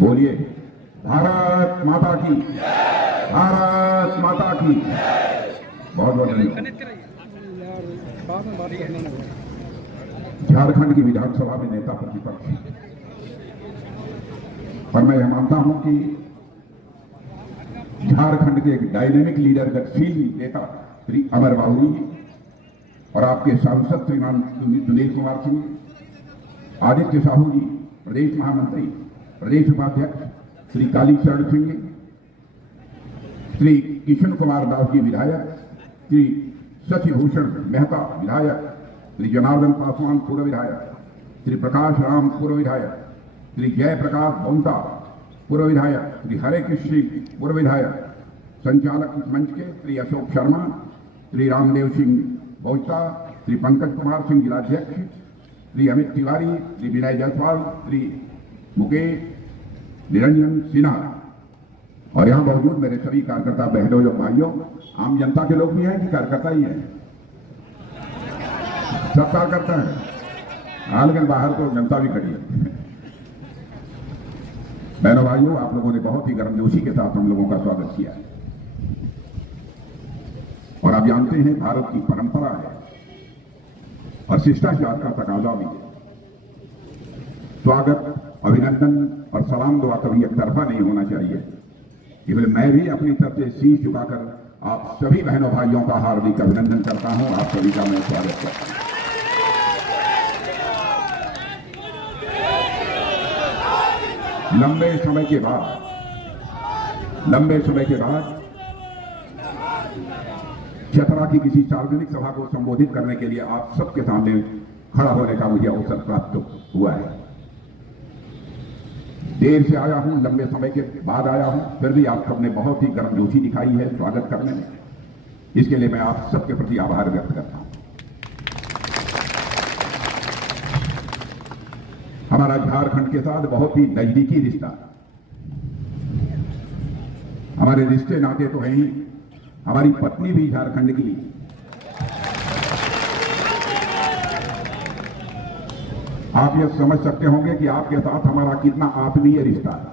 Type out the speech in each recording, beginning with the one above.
बोलिए भारत माता की, भारत माता की। बहुत बहुत धन्यवाद। झारखंड की विधानसभा में नेता प्रतिपक्ष, और मैं यह मानता हूं कि झारखंड के एक डायनेमिक लीडर, गतिशील नेता श्री अमर बाउरी जी और आपके सांसद श्रीमान सुनील कुमार सिंह, आदित्य साहू जी प्रदेश महामंत्री, प्रदेश उपाध्यक्ष श्री कालीचरण सिंह जी, श्री किशन कुमार दास जी विधायक, श्री शशिभूषण मेहता विधायक, श्री जनार्दन पासवान पूर्व विधायक, श्री प्रकाश राम पूर्व विधायक, श्री जयप्रकाश बोंता पूर्व विधायक, श्री हरे कृष्ण पूर्व विधायक, संचालक इस मंच के श्री अशोक शर्मा, श्री रामदेव सिंह बोचता, श्री पंकज कुमार सिंह जिलाध्यक्ष, श्री अमित तिवारी, श्री विनय जायसवाल, श्री मुकेश निरंजन सिन्हा, और यहाँ मौजूद मेरे सभी कार्यकर्ता बहनों और भाइयों, आम जनता के लोग भी हैं कि कार्यकर्ता ही हैं? सब कार्यकर्ता हैं, लेकिन बाहर तो जनता भी खड़ी है। बहनों भाइयों, आप लोगों ने बहुत ही गर्मजोशी के साथ हम लोगों का स्वागत किया है, और आप जानते हैं भारत की परंपरा है और शिष्टाचार का तकाजा भी है। स्वागत, अभिनंदन और सलाम दुआ कभी एक तरफा नहीं होना चाहिए। इसलिए मैं भी अपनी तरफ से शीश झुकाकर आप सभी बहनों भाइयों का हार्दिक अभिनंदन करता हूं। आप सभी का मैं स्वागत करता हूं। लंबे समय के बाद चतरा की किसी सार्वजनिक सभा को संबोधित करने के लिए आप सबके सामने खड़ा होने का मुझे अवसर प्राप्त हुआ है। देर से आया हूं, लंबे समय के बाद आया हूं, फिर भी आप सबने बहुत ही गर्मजोशी दिखाई है स्वागत करने में। इसके लिए मैं आप सबके प्रति आभार व्यक्त करता हूं। हमारा झारखंड के साथ बहुत ही नजदीकी रिश्ता, हमारे रिश्ते नाते तो हैं ही, हमारी पत्नी भी झारखंड की, आप ये समझ सकते होंगे कि आपके साथ हमारा कितना आत्मीय रिश्ता है।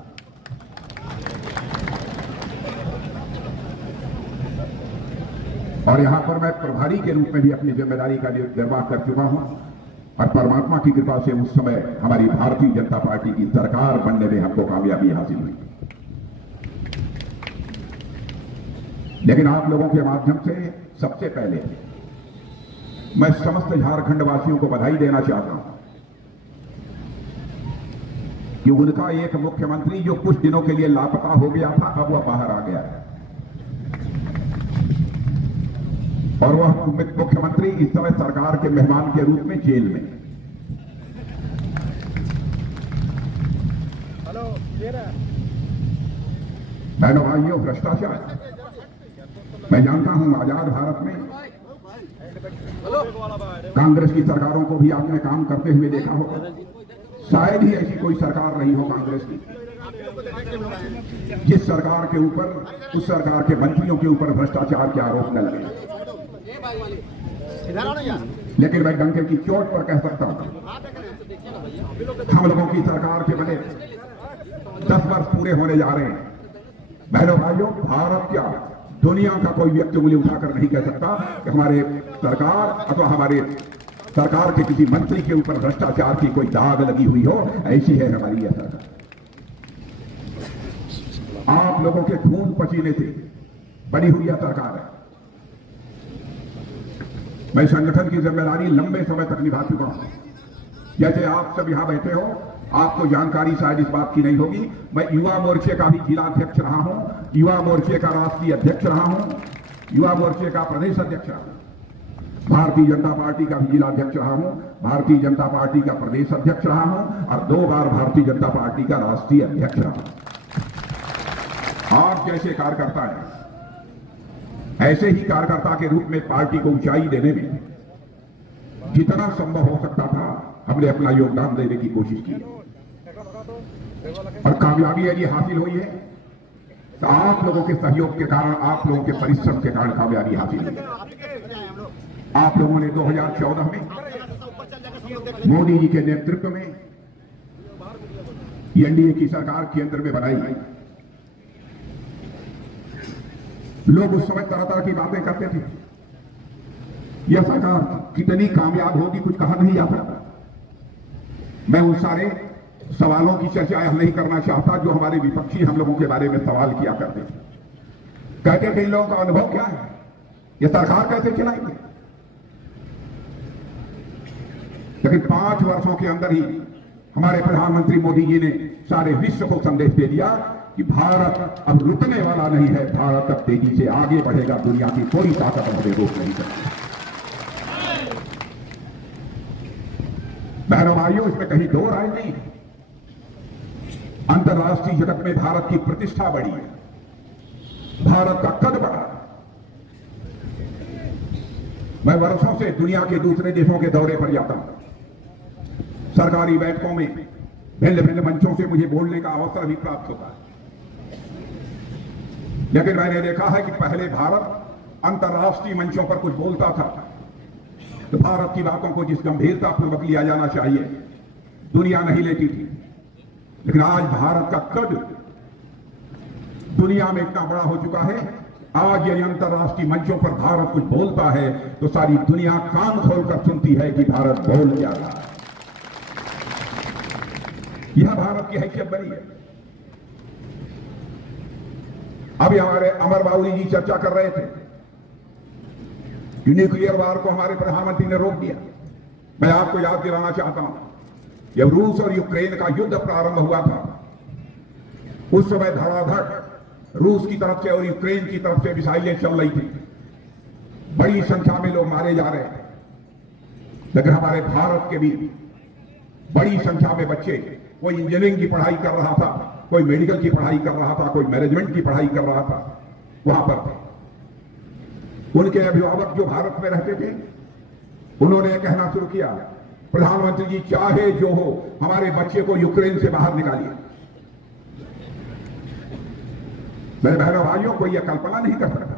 और यहां पर मैं प्रभारी के रूप में भी अपनी जिम्मेदारी का निर्वाह कर चुका हूं, और परमात्मा की कृपा से उस समय हमारी भारतीय जनता पार्टी की सरकार बनने में हमको कामयाबी हासिल हुई। लेकिन आप लोगों के माध्यम से सबसे पहले मैं समस्त झारखंड वासियों को बधाई देना चाहता हूं कि उनका एक मुख्यमंत्री जो कुछ दिनों के लिए लापता हो गया था, अब वह बाहर आ गया है, और वह मुख्यमंत्री इस समय सरकार के मेहमान के रूप में जेल में। बहनों भाइयों, भ्रष्टाचार, मैं जानता हूं आजाद भारत में कांग्रेस की सरकारों को भी आपने काम करते हुए देखा होगा। शायद ही ऐसी कोई सरकार रही हो कांग्रेस की जिस सरकार के ऊपर, उस सरकार के मंत्रियों के ऊपर भ्रष्टाचार के आरोप न लगे। लेकिन मैं डंके की चोट पर कह सकता हूं, हम लोगों की सरकार के बने 10 वर्ष पूरे होने जा रहे हैं। बहनों भाइयों, भारत क्या, दुनिया का कोई व्यक्ति उंगली उठाकर नहीं कह सकता कि हमारे सरकार अथवा हमारे सरकार के किसी मंत्री के ऊपर भ्रष्टाचार की कोई दाग लगी हुई हो। ऐसी है हमारी यह सरकार। आप लोगों के खून पसीने से बनी हुई यह सरकार है। मैं संगठन की जिम्मेदारी लंबे समय तक निभा चुका हूं। जैसे आप सब यहां बैठे हो, आपको जानकारी शायद इस बात की नहीं होगी, मैं युवा मोर्चे का भी जिला अध्यक्ष रहा हूं, युवा मोर्चे का राष्ट्रीय अध्यक्ष रहा हूं, युवा मोर्चे का प्रदेश अध्यक्ष रहा हूं, भारतीय जनता पार्टी का भी जिला अध्यक्ष रहा हूं, भारतीय जनता पार्टी का प्रदेश अध्यक्ष रहा हूं, और 2 बार भारतीय जनता पार्टी का राष्ट्रीय अध्यक्ष रहा हूं। आप जैसे कार्यकर्ता हैं, ऐसे ही कार्यकर्ता के रूप में पार्टी को ऊंचाई देने में जितना संभव हो सकता था हमने अपना योगदान देने की कोशिश की, और कामयाबी यदि हासिल हुई है तो आप लोगों के सहयोग के कारण, आप लोगों के परिश्रम के कारण कामयाबी हासिल हुई। आप लोगों ने 2014 में मोदी जी के नेतृत्व में एनडीए की सरकार केंद्र में बनाई गई। लोग उस समय तरह तरह की बातें करते थे, यह सरकार कितनी कामयाब होगी कुछ कहा नहीं जाता। मैं उन सारे सवालों की चर्चा यह नहीं करना चाहता जो हमारे विपक्षी हम लोगों के बारे में सवाल किया करते थे। कहते थे इन लोगों का अनुभव क्या है, यह सरकार कैसे चलाएंगे। लेकिन 5 वर्षों के अंदर ही हमारे प्रधानमंत्री मोदी जी ने सारे विश्व को संदेश दे दिया कि भारत अब रुकने वाला नहीं है, भारत अब तेजी से आगे बढ़ेगा, दुनिया की कोई ताकत हमें रोक नहीं सकती। बहनों भाइयों, इसमें कहीं दो राय नहीं है। अंतर्राष्ट्रीय जगत में भारत की प्रतिष्ठा बढ़ी है, भारत का कद बढ़ा। मैं वर्षों से दुनिया के दूसरे देशों के दौरे पर जाता हूं, सरकारी बैठकों में भिन्न भिन्न मंचों से मुझे बोलने का अवसर भी प्राप्त होता है। लेकिन मैंने देखा है कि पहले भारत अंतर्राष्ट्रीय मंचों पर कुछ बोलता था तो भारत की बातों को जिस गंभीरता पूर्वक लिया जाना चाहिए दुनिया नहीं लेती थी। लेकिन आज भारत का कद दुनिया में इतना बड़ा हो चुका है, आज यदि अंतर्राष्ट्रीय मंचों पर भारत कुछ बोलता है तो सारी दुनिया कान खोलकर सुनती है कि भारत बोल क्या रहा है। यह भारत की हैसियत बनी है। अभी हमारे अमर बाउरी जी चर्चा कर रहे थे कि न्यूक्लियर वार को हमारे प्रधानमंत्री ने रोक दिया। मैं आपको याद दिलाना चाहता हूं, जब रूस और यूक्रेन का युद्ध प्रारंभ हुआ था उस समय धड़ाधड़ रूस की तरफ से और यूक्रेन की तरफ से मिसाइलें चल रही थी, बड़ी संख्या में लोग मारे जा रहे थे। लेकिन हमारे भारत के भी बड़ी संख्या में बच्चे, कोई इंजीनियरिंग की पढ़ाई कर रहा था, कोई मेडिकल की पढ़ाई कर रहा था, कोई मैनेजमेंट की पढ़ाई कर रहा था, वहां पर थे। उनके अभिभावक जो भारत में रहते थे उन्होंने कहना शुरू किया, प्रधानमंत्री जी चाहे जो हो हमारे बच्चे को यूक्रेन से बाहर निकालिए। मेरे बहनों भाइयों, कोई यह कल्पना नहीं कर सकता।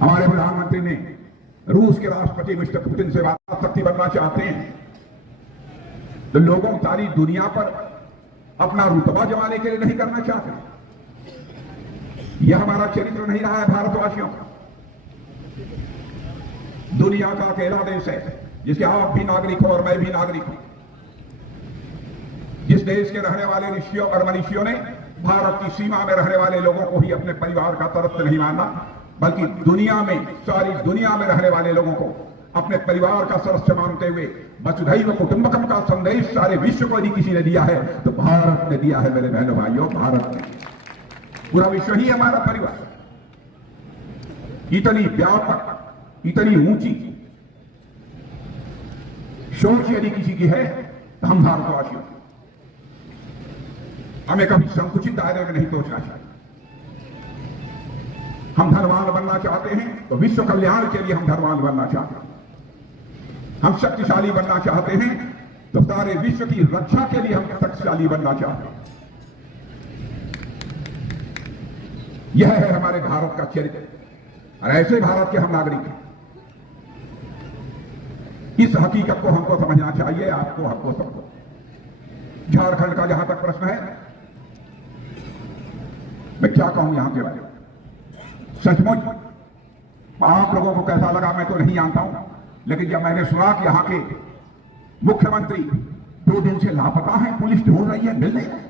हमारे प्रधानमंत्री ने रूस के राष्ट्रपति मिस्टर पुतिन से बात शक्ति बनना चाहते हैं तो लोगों सारी दुनिया पर अपना रुतबा जमाने के लिए नहीं करना चाहते। यह हमारा चरित्र नहीं रहा है भारतवासियों का। दुनिया का अकेला देश है जिसके आप भी नागरिक हो और मैं भी नागरिक हूं, जिस देश के रहने वाले ऋषियों और मनीषियों ने भारत की सीमा में रहने वाले लोगों को ही अपने परिवार का सदस्य नहीं माना, बल्कि दुनिया में, सारी दुनिया में रहने वाले लोगों को अपने परिवार का सदस्य मानते हुए वसुधैव कुटुंबकम का संदेश सारे विश्व को यदि किसी ने दिया है तो भारत ने दिया है। मेरे बहनों भाइयों, भारत ने, पूरा विश्व ही हमारा परिवार। इतनी व्यापक, इतनी ऊंची सोच यदि किसी की है तो हम भारतवासियों, हमें कभी संकुचित दायरे में नहीं सोचना चाहिए। हम धनवान बनना चाहते हैं तो विश्व कल्याण के लिए हम धनवान बनना चाहते हैं। हम शक्तिशाली बनना चाहते हैं तो सारे विश्व की रक्षा के लिए हम शक्तिशाली बनना चाहते हैं। यह है हमारे भारत का चरित्र और ऐसे भारत के हम नागरिक हैं। इस हकीकत को हमको समझना चाहिए, आपको, हमको, सबको। झारखंड का जहां तक प्रश्न है, मैं क्या कहूं यहां के बारे में, सचमुच आप लोगों को कैसा लगा मैं तो नहीं जानता हूं, लेकिन जब मैंने सुना कि यहां के मुख्यमंत्री 2 दिन से लापता हैं, पुलिस ढूंढ रही है, मिल नहीं रहे,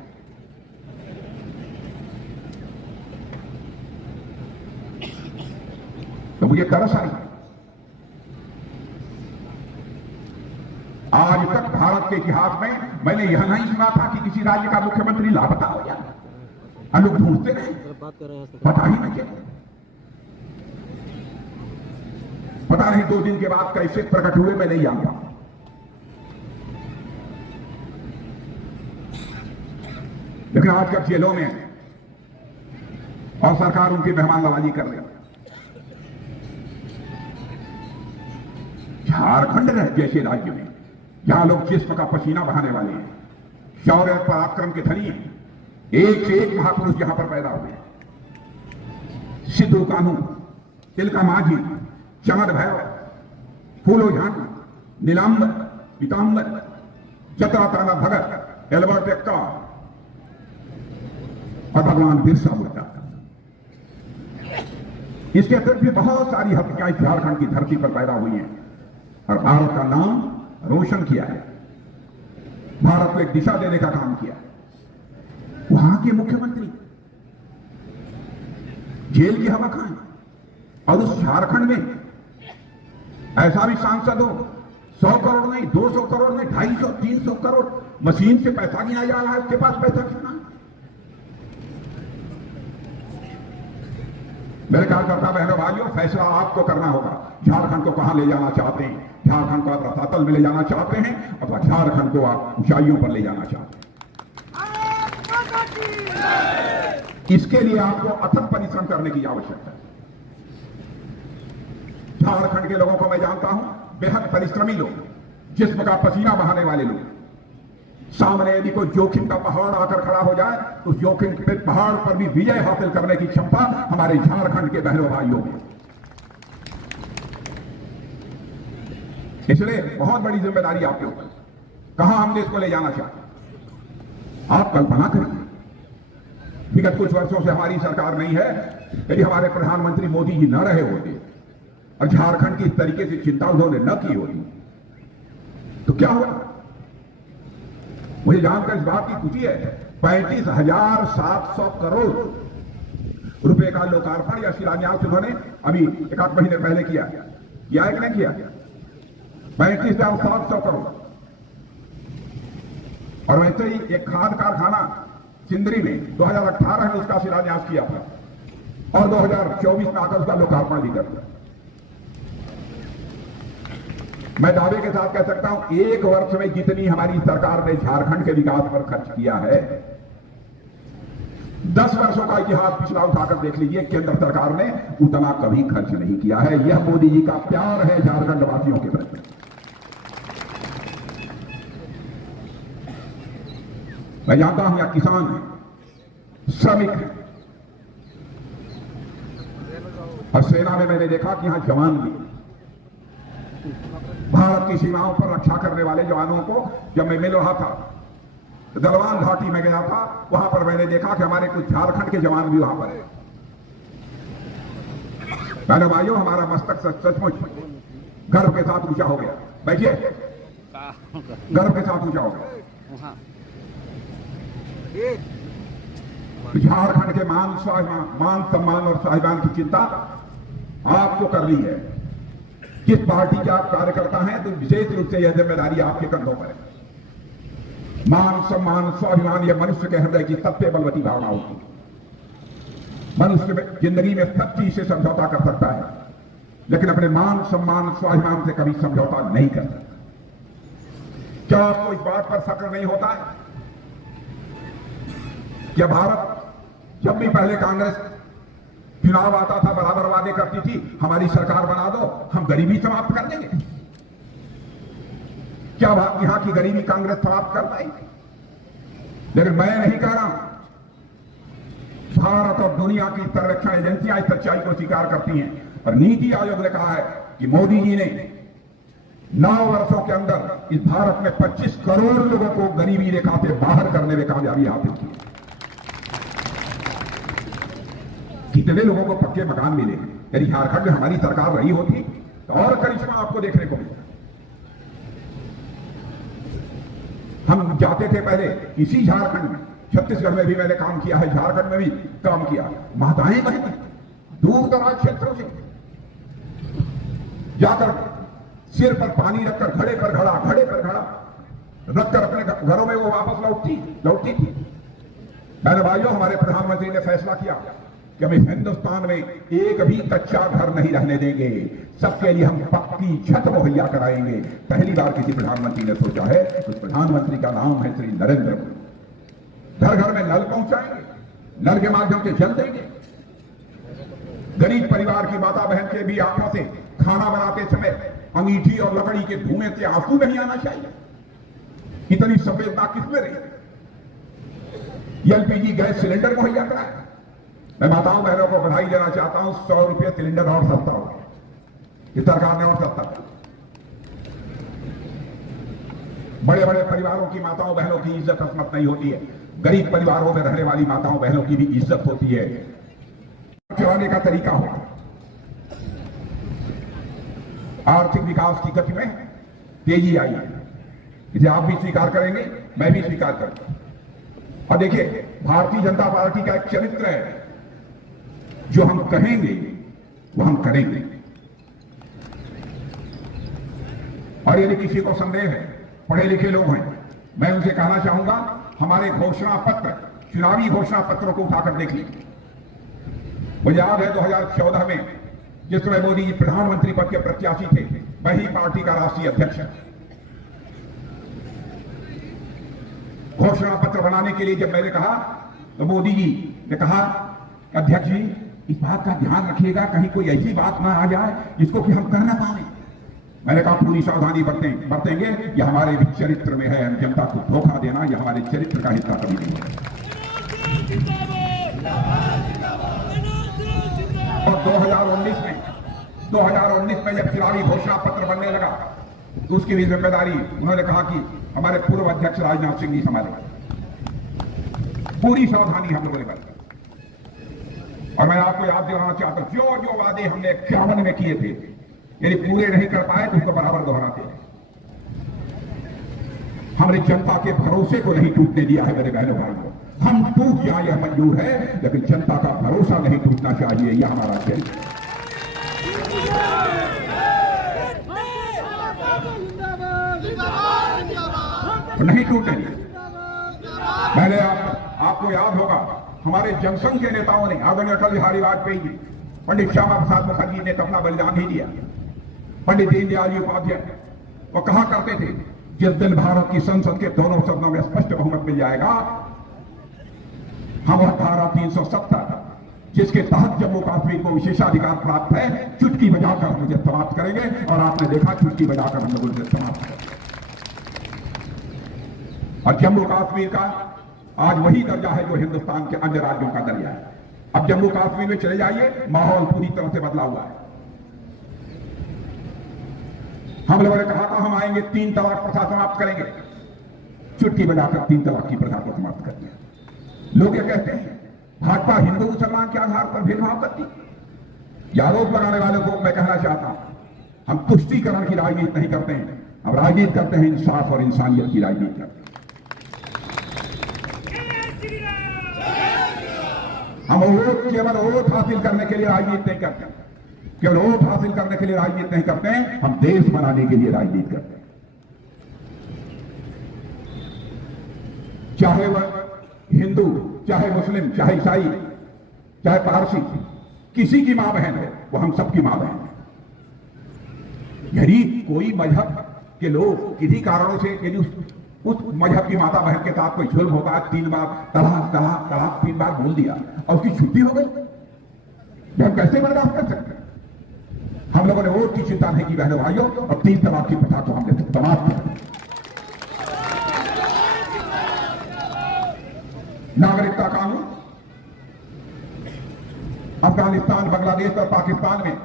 तो मुझे तरस आई। आज तक भारत के इतिहास में मैंने यह नहीं सुना था कि किसी राज्य का मुख्यमंत्री लापता हो जाए। लोग ढूंढते रहे, पता ही नहीं चला। पता नहीं 2 दिन के बाद कैसे प्रकट हुए, मैं नहीं जानता। लेकिन आजकल जेलों में और सरकार उनकी मेहमान नवाजी कर रही है। झारखंड जैसे राज्य में जहां लोग जिस्म का पसीना बहाने वाले हैं, शौर्य पराक्रम के धनी हैं, एक से एक महापुरुष यहां पर पैदा हुए, सिद्धू कान्हू, तिलका मांझी, चमन भैरव, फूलो झांकी, नीलांबर, पीतांबर, चतरा ताना भगत, एल्बर्ट एक्का और भगवान बिरसा मुंडा। इसके अतिरिक्त भी बहुत सारी हत्याएं झारखंड की धरती पर पैदा हुई हैं और भारत का नाम रोशन किया है, भारत को एक दिशा देने का काम किया है। वहां के मुख्यमंत्री जेल की हवा खाएं और उस झारखंड में ऐसा भी सांसद हो 100 करोड़ नहीं, 200 करोड़ नहीं, 250, 300 करोड़ मशीन से पैसा गिना जा रहा है, उसके पास पैसा कितना? मेरे कार्यकर्ता बहनों भाइयों, फैसला आपको करना होगा। झारखंड को कहां ले जाना चाहते हैं? झारखंड को आप रसातल में ले जाना चाहते हैं अथवा झारखंड को आप ऊंचाइयों पर ले जाना चाहते हैं? इसके लिए आपको अथक परिश्रम करने की आवश्यकता है। झारखंड के लोगों को मैं जानता हूं, बेहद परिश्रमी लोग, जिस्म का पसीना बहाने वाले लोग। सामने यदि कोई जोखिम का पहाड़ आकर खड़ा हो जाए तो जोखिम के पहाड़ पर भी विजय हासिल करने की क्षमता हमारे झारखंड के बहनों भाइयों में। इसलिए बहुत बड़ी जिम्मेदारी आपके ऊपर। कहां हम देश को ले जाना चाहते हैं आप कल्पना करिए। विगत कुछ वर्षों से हमारी सरकार नहीं है, यदि हमारे प्रधानमंत्री मोदी जी न रहे होते और झारखंड की इस तरीके से चिंता उन्होंने न की होती तो क्या हुआ? मुझे जानकर इस बात की खुशी है, 35,700 करोड़ रुपए का लोकार्पण या शिलान्यास उन्होंने अभी 1-8 महीने पहले किया है कि नहीं किया? 35,700 करोड़। और वैसे ही एक खाद कारखाना सिंदरी में 2018 में उसका शिलान्यास किया था और 2024 में आकर उसका लोकार्पण भी कर दिया। मैं दावे के साथ कह सकता हूं, एक वर्ष में जितनी हमारी सरकार ने झारखंड के विकास पर खर्च किया है, 10 वर्षों का इतिहास पिछला उठाकर देख लीजिए, केंद्र सरकार ने उतना कभी खर्च नहीं किया है। यह मोदी जी का प्यार है झारखंड वासियों के प्रति। मैं जानता हूं यह किसान है, श्रमिक है, और सेना में मैंने देखा कि यहां जवान भी, भारत की सीमाओं पर रक्षा करने वाले जवानों को जब मैं मिल रहा था, गलवान घाटी में गया था, वहां पर मैंने देखा कि हमारे कुछ झारखंड के जवान भी वहां पर है। पहले भाइयों, हमारा मस्तक सचमुच गर्व के साथ ऊंचा हो गया। बैठिए, गर्व के साथ ऊंचा हो गया। झारखंड के मान सम्मान और स्वाभिमान की चिंता आपको कर ली है। किस पार्टी के आप कार्यकर्ता हैं तो विशेष रूप से यह जिम्मेदारी आपके कंधों पर है। मान सम्मान स्वाभिमान यह मनुष्य के हृदय की सबसे बलवती भावना होती है। मनुष्य में जिंदगी में सब चीज से समझौता कर सकता है, लेकिन अपने मान सम्मान स्वाभिमान से कभी समझौता नहीं कर सकता। क्या आपको इस बात पर फक्र नहीं होता है कि भारत जब भी पहले कांग्रेस चुनाव आता था बराबर वादे करती थी, हमारी सरकार बना दो, हम गरीबी समाप्त कर देंगे? क्या यहां की गरीबी कांग्रेस समाप्त कर पाएगी? लेकिन मैं नहीं कह रहा हूं। भारत और दुनिया की संरक्षण एजेंसियां इस सच्चाई को स्वीकार करती हैं और नीति आयोग ने कहा है कि मोदी जी ने 9 वर्षों के अंदर इस भारत में 25 करोड़ लोगों को गरीबी रेखा से बाहर करने में कामयाबी हासिल की। कितने लोगों को पक्के मकान मिले? यदि झारखंड में हमारी सरकार रही होती तो और करिश्मा आपको देखने को मिलता। हम जाते थे पहले इसी झारखंड में, छत्तीसगढ़ में भी मैंने काम किया है, झारखंड में भी काम किया। माताएं बहनें दूर दराज क्षेत्रों से जाकर सिर पर पानी रखकर घड़े पर घड़ा रखकर अपने घरों में वो वापस लौटती थी। मेरे भाइयों, हमारे प्रधानमंत्री ने फैसला किया कि हम हिंदुस्तान में एक भी कच्चा घर नहीं रहने देंगे, सबके लिए हम पक्की छत मुहैया कराएंगे। पहली बार किसी प्रधानमंत्री ने सोचा है। उस प्रधानमंत्री का नाम है श्री नरेंद्र मोदी। घर घर में नल पहुंचाएंगे, नल के माध्यम से जल देंगे। गरीब परिवार की माता बहन के भी आंखों से खाना बनाते समय अंगीठी और लकड़ी के धुएं से आंसू नहीं आना चाहिए। इतनी संवेदना किसमें रही? एलपीजी गैस सिलेंडर मुहैया कराए। मैं माताओं बहनों को बधाई देना चाहता हूं, 100 रुपये सिलेंडर और सस्ता हो गया, इस सरकार ने और सस्ता किया। बड़े बड़े परिवारों की माताओं बहनों की इज्जत असमत नहीं होती है, गरीब परिवारों में रहने वाली माताओं बहनों की भी इज्जत होती है। चलाने का तरीका हो, आर्थिक विकास की गति में तेजी आई है, इसे आप भी स्वीकार करेंगे, मैं भी स्वीकार करूंगा। और देखिए, भारतीय जनता पार्टी का एक चरित्र है, जो हम कहेंगे वो हम करेंगे। और यदि किसी को संदेह है, पढ़े लिखे लोग हैं, मैं उनसे कहना चाहूंगा, हमारे घोषणा पत्र, चुनावी घोषणा पत्रों को उठाकर देख लीजिए। मुझे याद है 2014 में जिस समय मोदी जी प्रधानमंत्री पद के प्रत्याशी थे, वही पार्टी का राष्ट्रीय अध्यक्ष है। घोषणा पत्र बनाने के लिए जब मैंने कहा, तो मोदी जी ने कहा, अध्यक्ष जी इस बात का ध्यान रखिएगा, कहीं कोई ऐसी बात ना आ जाए जिसको कि हम कर ना पाए। मैंने कहा पूरी सावधानी बरतेंगे, यह हमारे चरित्र में है, हम जनता को धोखा देना यह हमारे चरित्र का हिस्सा कभी नहीं है। और 2019 में जब चुनावी घोषणा पत्र बनने लगा, तो उसकी भी जिम्मेदारी उन्होंने कहा कि हमारे पूर्व अध्यक्ष राजनाथ सिंह जी संभालेंगे। पूरी सावधानी हम लोगों ने बरती। और मैं आपको याद दिलाना चाहता हूं, जो जो वादे हमने 51 में किए थे, यदि पूरे नहीं कर पाए तो उसको बराबर दोहराते हैं। हमने जनता के भरोसे को नहीं टूटने दिया है मेरे बहनों भाइयों। हम टूट जाए यह मंजूर है, लेकिन जनता का भरोसा नहीं टूटना चाहिए, यह हमारा चरित्र है। नहीं टूटेंगे। मैंने आपको याद होगा, हमारे जनसंघ के नेताओं ने, आदरणीय अटल बिहारी वाजपेयी जी, पंडित श्यामा प्रसाद मुखर्जी ने तो अपना बलिदान ही दिया, पंडित दीनदयाल जी उपाध्याय, वो कहा करते थे, जिस दिन भारत की संसद के दोनों सदनों में स्पष्ट बहुमत मिल जाएगा, हम धारा 370 जिसके तहत जम्मू कश्मीर को विशेषाधिकार प्राप्त है, चुटकी बजाकर मुझे समाप्त करेंगे। और आपने देखा, चुटकी बजाकर हम लोग उसे समाप्त करेंगे। और जम्मू कश्मीर का आज वही दर्जा है जो हिंदुस्तान के अन्य राज्यों का दर्जा है। अब जम्मू कश्मीर में चले जाइए, माहौल पूरी तरह से बदला हुआ है। हम लोगों ने कहा था हम आएंगे, 3 तलाक प्रथा समाप्त करेंगे, चुटकी बजाकर 3 तलाक की प्रथा को समाप्त कर दिया। लोग ये कहते हैं भाजपा हिंदू मुसलमान के आधार पर भेदभाव करती। ये आरोप लगाने वालों को मैं कहना चाहता हूं, हम तुष्टीकरण की राजनीति नहीं करते हैं, हम राजनीति करते हैं इंसाफ और इंसानियत की राजनीति करते हैं। हम केवल वोट हासिल करने के लिए राजनीति नहीं करते, केवल वोट हासिल करने के लिए राजनीति नहीं करते हैं, हम देश बनाने के लिए राजनीति करते हैं। चाहे वह हिंदू, चाहे मुस्लिम, चाहे ईसाई, चाहे पारसी, किसी की मां बहन है, वो हम सबकी मां बहन है। यदि कोई मजहब के लोग किसी कारणों से, यदि उस मजहब की माता बहन के साथ कोई जुल्म होता है, 3 बार तलाक तलाक तलाक 3 बार बोल दिया और उसकी छुट्टी हो गई, तो हम कैसे बर्दाश्त कर सकते हैं? हम लोगों ने वोट की चिंता नहीं की बहनों भाइयों, और 3 तलाक की प्रथा को हमने समाप्त कर दी। नागरिकता कानून अफगानिस्तान, बांग्लादेश और पाकिस्तान में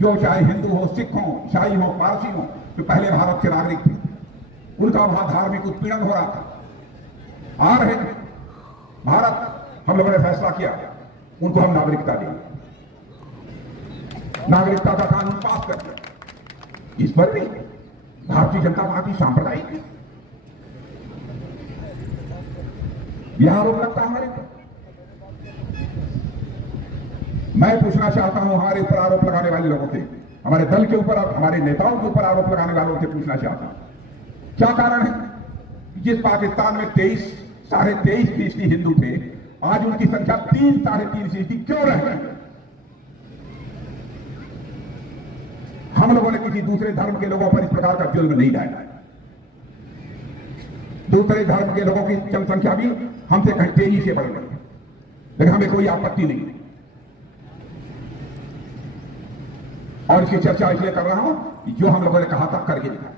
जो चाहे हिंदू हो, सिख हो, ईसाई हो, पारसी हो, जो पहले भारत के नागरिक थे, उनका वहां धार्मिक उत्पीड़न हो रहा था। आ रहे थे भारत, हम लोगों ने फैसला किया उनको हम नागरिकता देंगे, नागरिकता का कानून पास कर दिया। इस पर भी भारतीय जनता पार्टी सांप्रदायिक है, यह आरोप लगता है हमारे पर। मैं पूछना चाहता हूं हमारे ऊपर आरोप लगाने वाले लोगों से, हमारे दल के ऊपर, हमारे नेताओं के ऊपर आरोप लगाने वालों से पूछना चाहता हूं, क्या कारण है जिस पाकिस्तान में 23.5% हिंदू थे, आज उनकी संख्या 3-3.5% क्यों रह गई? हम लोगों ने किसी दूसरे धर्म के लोगों पर इस प्रकार का जुल्म नहीं डाला। दूसरे धर्म के लोगों की जनसंख्या भी हमसे कहीं तेजी से बढ़ रही है, लेकिन हमें कोई आपत्ति नहीं। और इसकी चर्चा इसलिए कर रहा हूं कि जो हम लोगों ने कहा था करके दिखा।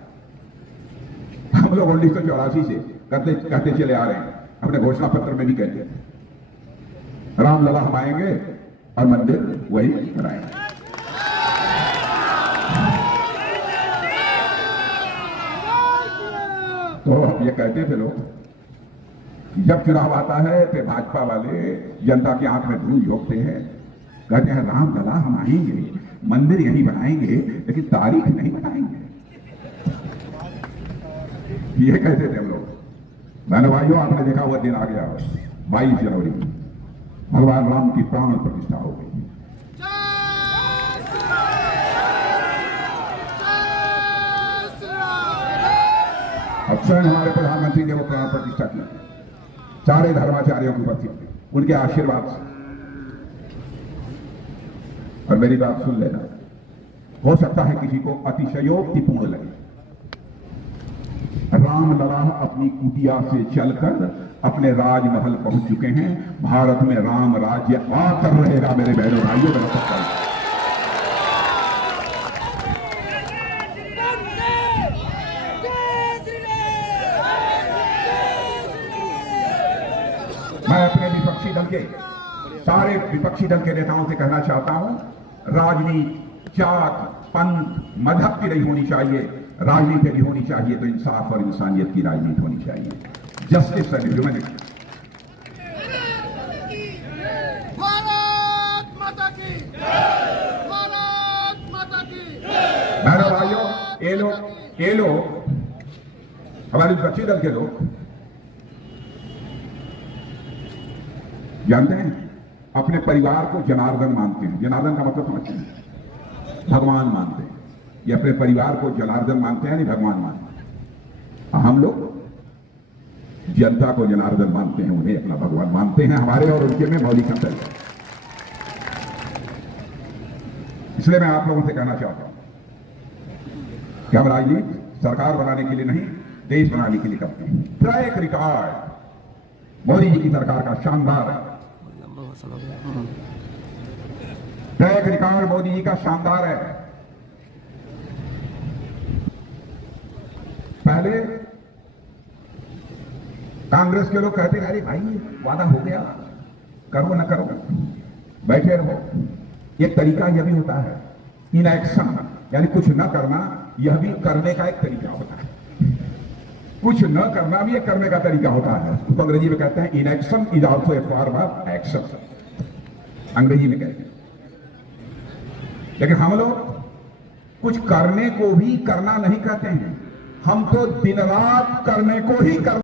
हम लोग 1984 से कहते चले आ रहे हैं, अपने घोषणा पत्र में भी कहते हैं रामलला हम आएंगे और मंदिर वही बनाएंगे। तो तो ये कहते थे लोग, जब चुनाव आता है तो भाजपा वाले जनता की आंख में धूल झोंकते हैं, कहते हैं राम लला हम आएंगे, मंदिर यहीं बनाएंगे, लेकिन तारीख नहीं बनाएंगे। ये कहते थे हम लोग। बहनों भाइयों, आपने देखा हुआ दिन आ गया 22 जनवरी, भगवान राम की प्राण प्रतिष्ठा हो गई। अब स्वयं हमारे प्रधानमंत्री ने वो प्राण प्रतिष्ठा की, सारे धर्माचार्यों की उपस्थिति में, उनके आशीर्वाद से। और मेरी बात सुन लेना, हो सकता है किसी को अतिशयोक्तिपूर्ण लगे, राम लला अपनी कुटिया से चलकर अपने राजमहल पहुंच चुके हैं। भारत में राम राज्य आकर रहेगा मेरे बहनों भाइयों। मेरा पक्का है। मैं अपने विपक्षी दल के, सारे विपक्षी दल के नेताओं से कहना चाहता हूं, राजनीति जात पंथ मजहब की नहीं होनी चाहिए। राजनीति यदि होनी चाहिए तो इंसाफ और इंसानियत की राजनीति होनी चाहिए, जस्टिस एंड ह्यूमैनिटी। भारत माता की, भारत माता की। बहनों भाइयों, ये लोग हमारे विपक्षी दल के लोग जानते हैं, अपने परिवार को जनार्दन मानते हैं। जनार्दन का मतलब समझते हैं, भगवान मानते हैं। ये अपने परिवार को जनार्दन मानते हैं, नहीं भगवान मानते हैं। हम लोग जनता को जनार्दन मानते हैं, उन्हें अपना भगवान मानते हैं। हमारे और उनके में मौलिक अंतर है। इसलिए मैं आप लोगों से कहना चाहता हूं कि हम राजनीति सरकार बनाने के लिए नहीं, देश बनाने के लिए करते हैं। ट्रैक रिकॉर्ड मोदी जी की सरकार का शानदार है। ट्रैक रिकॉर्ड मोदी जी का शानदार है। पहले कांग्रेस के लोग कहते हैं, अरे भाई वादा हो गया, करो ना करो, बैठे रहो। एक तरीका यह भी होता है, इनएक्शन, यानी कुछ न करना, यह भी करने का एक तरीका होता है। कुछ न करना भी एक करने का तरीका होता है। तो अंग्रेजी में कहते हैं inaction is also a form of action, अंग्रेजी में कहते हैं। लेकिन हम लोग कुछ करने को भी करना नहीं कहते हैं, हम तो दिन रात करने को ही कर